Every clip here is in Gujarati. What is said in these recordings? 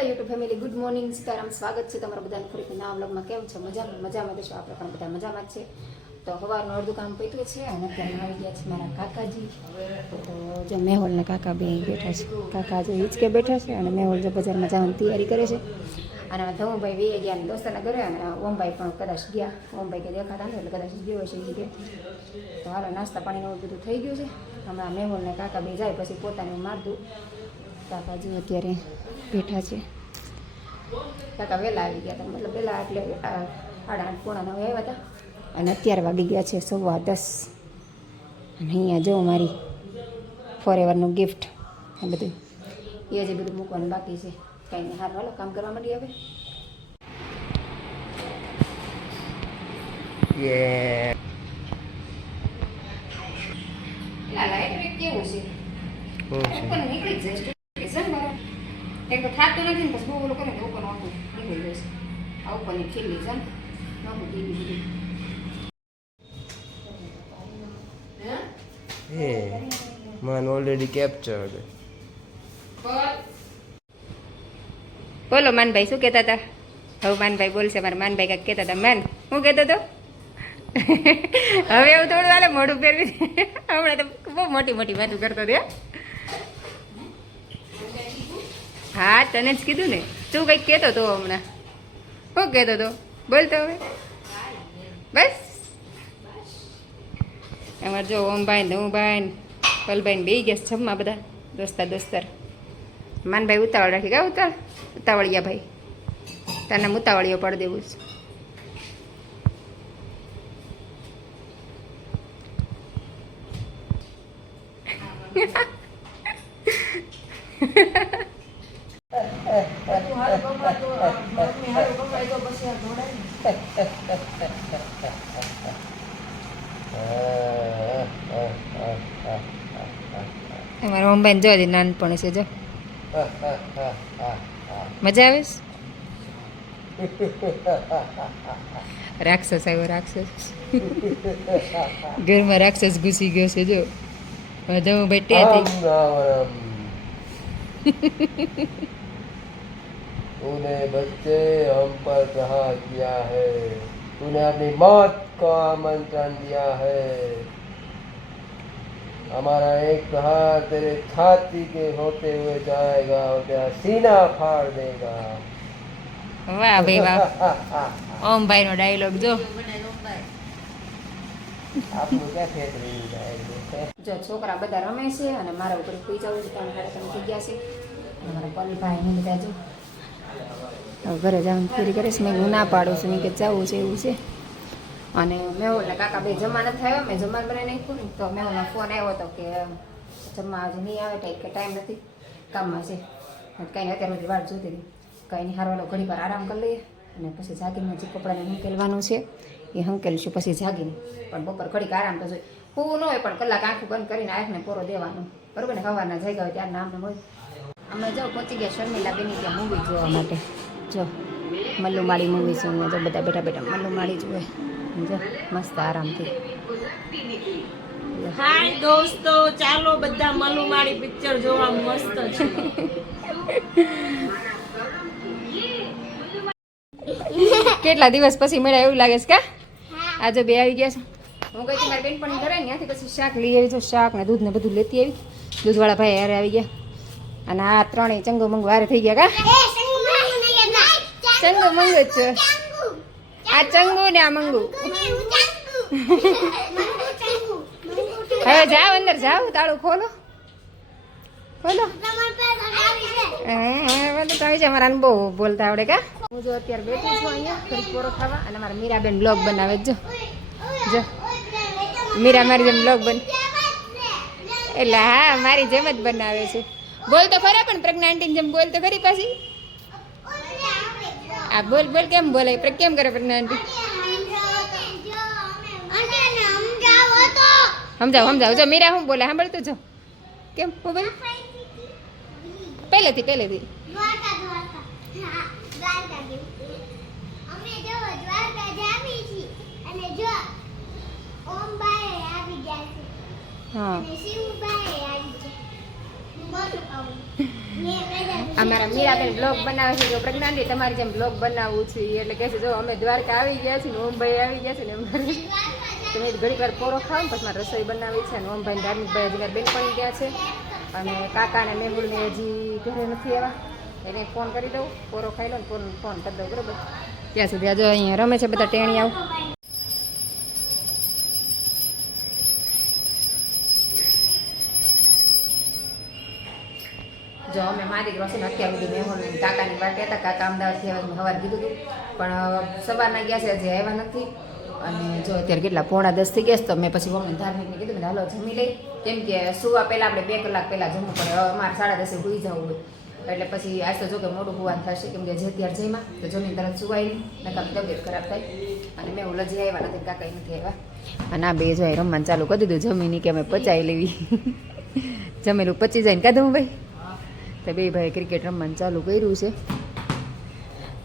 Hello YouTube family, good morning, Sitaram. સ્વાગત છે તમારા બધાને ફરીથી નવા વ્લોગમાં. કેમ છો? મજામાં દેશો. આપણે પણ બધા મજામાં જ છે. તો સવારનું અડધું કામ પત્યું છે અને અત્યારે આવી ગયા છે મારા કાકાજી. તો જો મેહોલના કાકા બે બેઠા છે. કાકા જો હિંચકે બેઠા છે અને મેહોલ જો બજારમાં જવાની તૈયારી કરે છે. અને ધમુભાઈ વે ગયા દોસ્તાના ઘરે અને ઓમભાઈ પણ કદાચ ગયા. ઓમભાઈ કે દેખાતા નથી એટલે કદાચ ગયો છે એ કે. તો હાલો, નાસ્તા પાણીનું બધું થઈ ગયું છે. હમણાં મેહોલને કાકા બે જાય પછી પોતાને મારતું. કાકાજી અત્યારે બેઠા છે. કાકા વહેલા આવી ગયા હતા, મતલબ વહેલા એટલે 8:30 પોણા 9 આવ્યા હતા અને અત્યારે વાગી ગયા છે 10:15. અને અહીંયા જો મારી ફોરએવરનું ગિફ્ટ આ બધું એ જે બધું મૂકવાનું બાકી છે. કાંઈ નહીં, હાર વાલો કામ કરવા માંડી હવે. કેવું છે ઉપર નીકળી જ જાય. એક તો થતું નથી ને, બસ બહુ ઓલું કરે ને ઉપર આખું નીકળી જશે. આ ઉપરની ખીલી છે ને નવું દીધી દીધી. Man already captured. બોલો માનભાઈ, શું કહેતા હતા? હવે માનભાઈ બોલશે. મારા માનભાઈ કાંઈક કહેતા હતા. માન શું કહેતો હતો? હવે એવું થોડું હાલે મોઢું ફેરવી. હમણાં તો બહુ મોટી મોટી વાતો કરતો હતો. હા, તને જ કીધું ને. તું કંઈક કહેતો હતો હમણાં. શું કહેતો હતો? બોલતો હવે. બસ અમારે જો ઓમભાઈ, ધમુભાઈ, પલભાઈ બે ગયા જમવા બધા દોસ્તાર. માનભાઈ ઉતાવળ રાખી ગયા. ઉતાવળિયા ભાઈ, તાર નામ ઉતાવળિયો પડ દેવું છે. અમારા ઓમભાઈ જો નાનપણ છે. જો મજા આવે છે. રાક્ષસ આવ્યો, રાક્ષસ ઘરમાં રાક્ષસ ઘૂસી ગયો છે. જો ભાઈ ત્યાં तूने बच्चे हम पर प्रहार किया है, तूने अपनी मौत को आमंत्रण दिया है. हमारा एक प्रहार तेरे छाती के होते हुए जाएगा और तेरा सीना फाड़ देगा. વાહ ભાઈ વાહ. ઓમભાઈ નો ડાયલોગ જો. आपको क्या फेंक रही है? જો છોકરા બધા રમે છે અને મારા ઉપર સુઈ જવું છે. 3:30 થઈ ગયા છે. અમારા પલભાઈ ને બધા જો ઘરે જવાનું ફેરી કરે છે. મેં ના પાડું છું કે જવું છે એવું છે. અને મેહોલના કાકા બે જમવા નથી આવ્યા. મેં જમવાનું બનાવી નાખ્યું ને તો મેહોલનો ફોન આવ્યો હતો કે જમવા આજે નહીં આવે, કે ટાઈમ નથી, કામમાં છે. કાંઈ અત્યારે બધી વાટ જોતી હતી. કાંઈ નહીં, હારવાલો ઘડી વાર આરામ કરી લઈએ અને પછી જાગીને જે કપડાને હંકેલવાનું છે એ હંકેલશું પછી જાગીને. પણ બપોર ઘડીક આરામ તો જોઈએ. હું ન હોય પણ કલાક આંખું બંધ કરીને આંખને પોરો દેવાનું, બરાબર ને? સવારના જાગ્યા હોય ત્યારના આમને હોય. અમે જો પહોંચી ગયા શર્મિલા બેની ત્યાં મૂવી જોવા માટે. જો મલ્લુમાળી મૂવી છે. અહીંયા જો બધા બેઠા બેઠા મલ્લુમાળી જુએ. જો મસ્ત આરામથી. હાય દોસ્તો, ચાલો બધા મલ્લુમાળી પિક્ચર જોવા. મસ્ત છે. કેટલા દિવસ પછી મળ્યા એવું લાગે છે કા? આજે બે આવી ગયા છે. હું ગઈ મારી બેન પણ ઘરે ત્યાંથી પછી શાક લઈ આવી. તો શાક ને દૂધ ને બધું લેતી આવી. દૂધવાળા ભાઈ હારે આવી ગયા. અને આ ત્રણેય ચંગો મંગો હારે થઈ ગયા કા? ચંગો મંગો જ છે. આ ચંગુ ને આ મંગુ. હવે જાઓ અંદર, જાઓ, તાળું ખોલો. અમારા બહુ બોલતા આવડે કા? હું જો અત્યારે બેઠી છું અહીંયા ફરી પોરો ખાવા. અને મારા મીરાબેન બ્લોગ બનાવે. જો મીરા મારી જેમ બ્લોગ એટલે હા, મારી જેમ જ બનાવે છે. બોલ તો ખરા, પણ પ્રજ્ઞા આંટીની જેમ બોલ તો ખરી પાછી. આ બોલ કેમ બોલે? કેમ કરે પ્રજ્ઞા આંટી? સમજાવ. જો મીરા શું બોલે સાંભળતું જો. કેમ હું બોલ? પહેલેથી હા અમારા મીરાબેન બ્લોગ બનાવે છે જો પ્રજ્ઞાની તમારી જેમ બ્લોગ બનાવવું છે એટલે કહે છે જો અમે દ્વારકા આવી ગયા છીએ ને ઓમભાઈ આવી ગયા છે ને અમારે તમે ઘડીક વાર પોરો ખાવ ને પછી મારે રસોઈ બનાવી છે અને ઓમભાઈ ધાર્મિકભાઈ હજી બેન પણ ગયા છે અને કાકા અને મેહુલને હજી ઘરે નથી આવ્યા એને ફોન કરી દઉં પોરો ખાઈ લો ને ફોન કરી દઉં બરાબર ત્યાં સુધી આજે અહીંયા રમે છે બધા ટેણીયાઓ જો અમે મારી રોશન અત્યાર સુધી મેહુલ કાકાની વાત હતા કાકા અમદાવાદથી આવે સવારે કીધું હતું પણ સવારના ગયા છે હજી આવ્યા નથી અને જો અત્યારે કેટલા 9:30 થઈ ગયા તો મેં પછી મમ્મી ધાર્મિકને કીધું કે હાલો જમી લઈ કેમ કે સુવા પહેલાં આપણે 2 કલાક પહેલાં જમવું પડે હવે અમારે 10:30 સુઈ જવું હોય એટલે પછી આજ તો જો કે મોડું હોવાનું થશે કેમ કે જે ત્યારે જઈમાં તો જમીન તરત સુવાય નહીં નકામ તબિયત ખરાબ થાય અને મેં લજી આવ્યા નથી કાકા નથી આવ્યા અને આ બે જો રમવાનું ચાલુ કરી દીધું જમીની કે અમે પચાવી લેવી જમેલું પચી જાય ને કાધું ભાઈ તો બે ભાઈ ક્રિકેટ રમવાનું ચાલુ કર્યું છે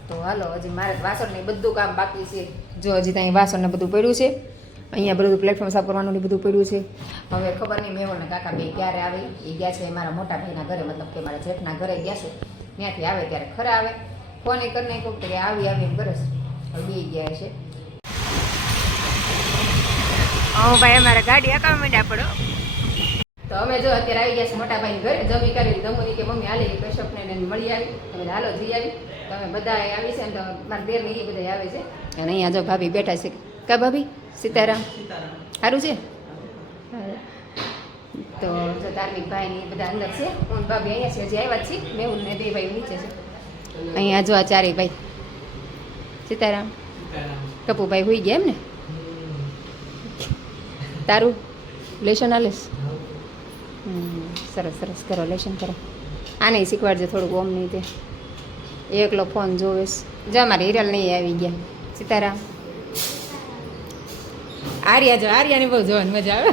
તો હાલો હજી મારે વાસણને બધું કામ બાકી છે જો હજી ત્યાં વાસણને બધું પડ્યું છે અહીંયા બધું પ્લેટફોર્મ સાફ કરવાનું ને બધું પડ્યું છે હવે ખબર નહીં મેહુલ ને કાકા બે ક્યારે આવે એ ગયા છે મારા મોટા ભાઈના ઘરે મતલબ કે મારા જેઠના ઘરે ગયા છે ત્યાંથી આવે ત્યારે ખરા આવે ફોન એ કરીને કહું કે આવી એમ કરે છે હવે બે ગયા છે ભાઈ અમારે ગાડી અકાઉન્ટ માંડ્યા પડો તો અમે જો અત્યારે આવી ગયા છે મોટા ભાઈ ઘરે જમી કરી દમુની કે મમ્મી હાલે કશ્યપને મળી આવી તમે હાલો જઈ આવી તો અમે બધા આવી છે ને તો મારા દેર ને એ બધા આવે છે અને અહીંયા જો ભાભી બેઠા છે કા ભાભી સીતારામ સારું છે તો જો ધાર્મિક ભાઈ ને બધા અંદર છે હું ભાભી અહીંયા છે હજી આવ્યા જ છીએ મેહુલ ને બે ભાઈ નીચે છે અહીંયા જો આ ચારેય ભાઈ સીતારામ કપુભાઈ હોઈ ગયા એમ ને તારું લેશન આલેશ સરસ સરસ કરો લેશન કરો આને શીખવાડજો થોડુંક ઓમ નહીં તે એકલો ફોન જોવેશ જો અમારે હિરલ નહીં આવી ગયા સીતારામ આર્યા જો આર્યાને બહુ જોવાની મજા આવે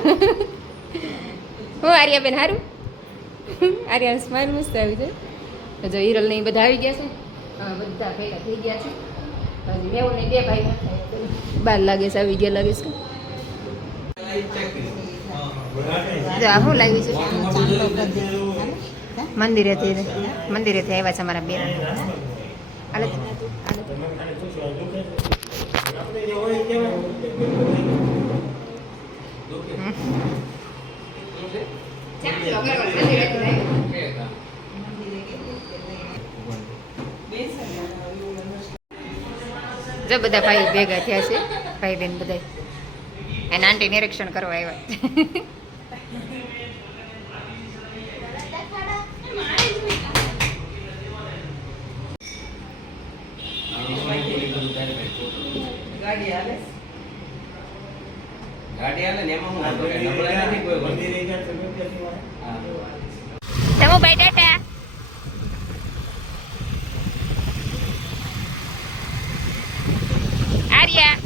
હું આર્યા બેન સારું આર્યા સ્માઇલ મસ્ત આવી જાય જો હિરલ ને બધા આવી ગયા છે બધા ભેગા થઈ ગયા છે હજી મેવું ને બે ભાઈ બાર લાગે છે આવી ગયા લાગે છે શું લાગ્યું છે મંદિરેથી આવ્યા છે અમારા બેન જો બધા ભાઈ ભેગા થયા છે ભાઈ બેન બધા એના આંટી નિરીક્ષણ કરવા આવ્યા ગાડી હાલે ને એમાં હું નબળા નથી કોઈ તમો ભાઈ ટાટા આર્યા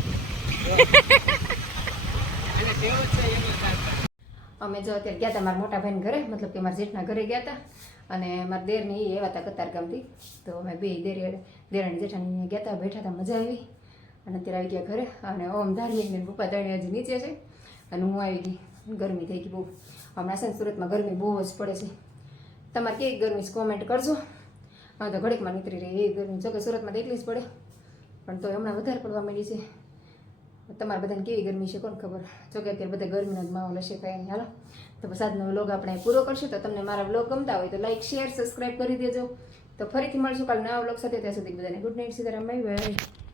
અમે જો અત્યારે ગયા હતા મારા મોટા ભાઈને ઘરે મતલબ કે મારા જેઠના ઘરે ગયા હતા અને મારા દેરને એ એવા હતા કતારગામથી તો અમે બે દેરાણી જેઠાણી ગયા હતા બેઠા હતા મજા આવી અને અત્યારે આવી ગયા ઘરે અને ઓમ ધાર્મિક ને પપ્પા ત્રણે હજી નીચે છે અને હું આવી ગઈ ગરમી થઈ ગઈ બહુ હમણાં છે ને સુરતમાં ગરમી બહુ જ પડે છે તમારે કેવી ગરમી છે કોમેન્ટ કરજો હવે તો ઘડીકમાં નીકળી રહી એ ગરમી જો કે સુરતમાં તો એટલી જ પડે પણ તો હમણાં વધારે પડવા માંડી છે તમારે બધાને કેવી ગરમી છે કોણ ખબર જો કે અત્યારે બધા ગરમીનો જ માહોલ હશે કાંઈ નહીં હાલો તો બસ આજનો વ્લોગ આપણે પૂરો કરશું તો તમને મારા વ્લોગ ગમતા હોય તો લાઈક શેર સબસ્ક્રાઈબ કરી દેજો તો ફરીથી મળશું કાલે નવા વ્લોગ સાથે ત્યાં સુધી બધાને good night Sitaram bye bye